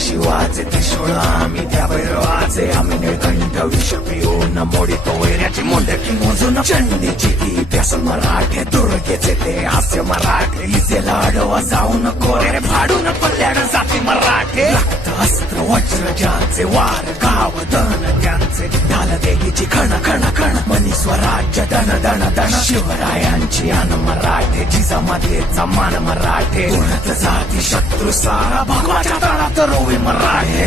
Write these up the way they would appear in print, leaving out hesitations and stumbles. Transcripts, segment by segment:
शिवाचे त्रिशूळ आम्ही त्या भैरवाचे आम्ही निळकंठ विष पिऊन मोडितो वैऱ्याची मुंडकी मोजून चंडीची ती प्यास मराठे दुर्गेचे ते हास्य मराठे लिजेला आडवा जाऊन कोरे फाडून पल्ल्याड जाती मराठे रक्त अस्त्र वज्र ज्यांचे वार गाव दन त्यांचे ढाल देवीची खण खण खण मनी स्वराज्य दन दन दन शिवरायांची अन मराठे जिजामातेचा मान मराठे उन्हत जाती शत्रू सारा भगवाच्या तळात रोवे मराठे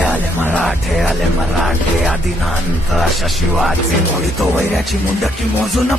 आले मराठे आदिनांत अशा शिवाचे मोडितो वैऱ्याची मुंडकी मोजून